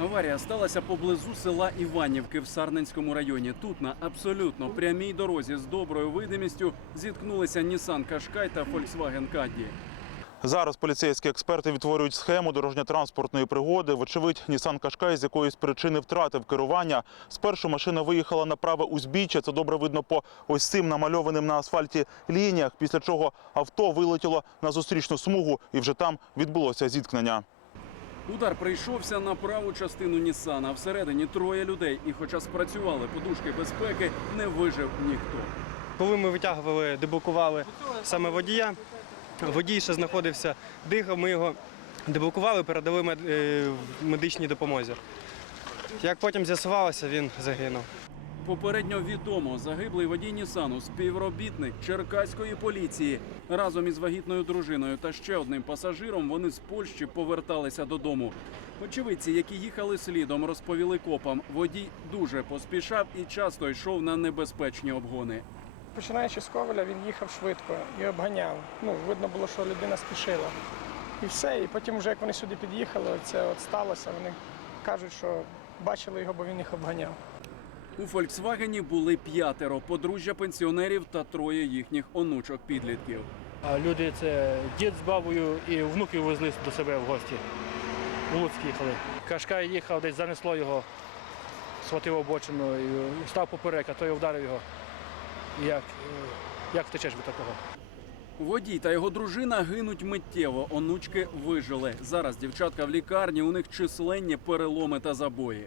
Аварія сталася поблизу села Іванівки в Сарненському районі. Тут на абсолютно прямій дорозі з доброю видимістю зіткнулися Nissan Qashqai та Volkswagen Caddy. Зараз поліцейські експерти відтворюють схему дорожньо-транспортної пригоди. Вочевидь, Нісан Кашкай з якоїсь причини втратив керування. Спершу машина виїхала на праве узбіччя. Це добре видно по ось цим намальованим на асфальті лініях. Після чого авто вилетіло на зустрічну смугу, і вже там відбулося зіткнення. Удар прийшовся на праву частину Нісана. Всередині троє людей. І, хоча спрацювали подушки безпеки, не вижив ніхто. Коли ми витягували, деблокували саме водія, водій ще знаходився, дихав, ми його деблокували, передали е, медичній допомозі. Як потім з'ясувалося, він загинув. Попередньо відомо, загиблий водій Нісану, співробітник черкаської поліції. Разом із вагітною дружиною та ще одним пасажиром вони з Польщі поверталися додому. Очевидці, які їхали слідом, розповіли копам. Водій дуже поспішав і часто йшов на небезпечні обгони. Починаючи з Ковеля, він їхав швидко і обганяв. Ну, видно було, що людина спішила. І все. І потім, вже як вони сюди під'їхали, це от сталося. Вони кажуть, що бачили його, бо він їх обганяв. У Фольксвагені були п'ятеро подружжя пенсіонерів та троє їхніх онучок підлітків. А люди це дід з бабою і внуків везли до себе в гості. У Луцьк їхали. Кашкай їхав, десь занесло його, схватив обочину і став поперек, а той вдарив його. Як, як втечеш від такого? Водій та його дружина гинуть миттєво. Онучки вижили. Зараз дівчатка в лікарні. У них численні переломи та забої.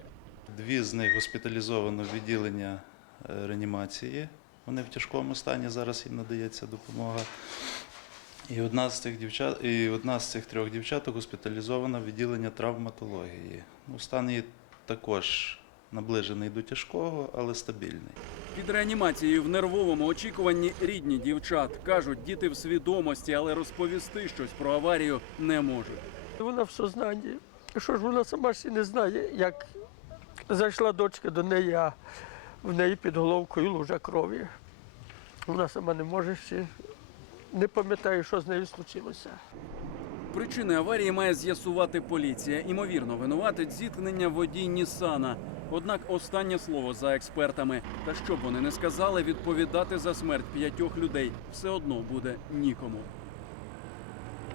Дві з них госпіталізовано в відділення е, реанімації. Вони в тяжкому стані, зараз їм надається допомога. І одна з цих дівчат, і одна з цих трьох дівчаток госпіталізована в відділення травматології. Ну, стан її також наближений до тяжкого, але стабільний. Під реанімацією в нервовому очікуванні рідні дівчат кажуть, діти в свідомості, але розповісти щось про аварію не можуть. Вона в сознанні. Що ж вона сама і не знає, як зайшла дочка до неї, а в неї під головкою лужа крові. Вона сама не може ще, не пам'ятає, що з нею случилося. Причини аварії має з'ясувати поліція. Імовірно, винуватить зіткнення водій Нісана. Однак останнє слово за експертами. Та що б вони не сказали, відповідати за смерть п'ятьох людей все одно буде нікому.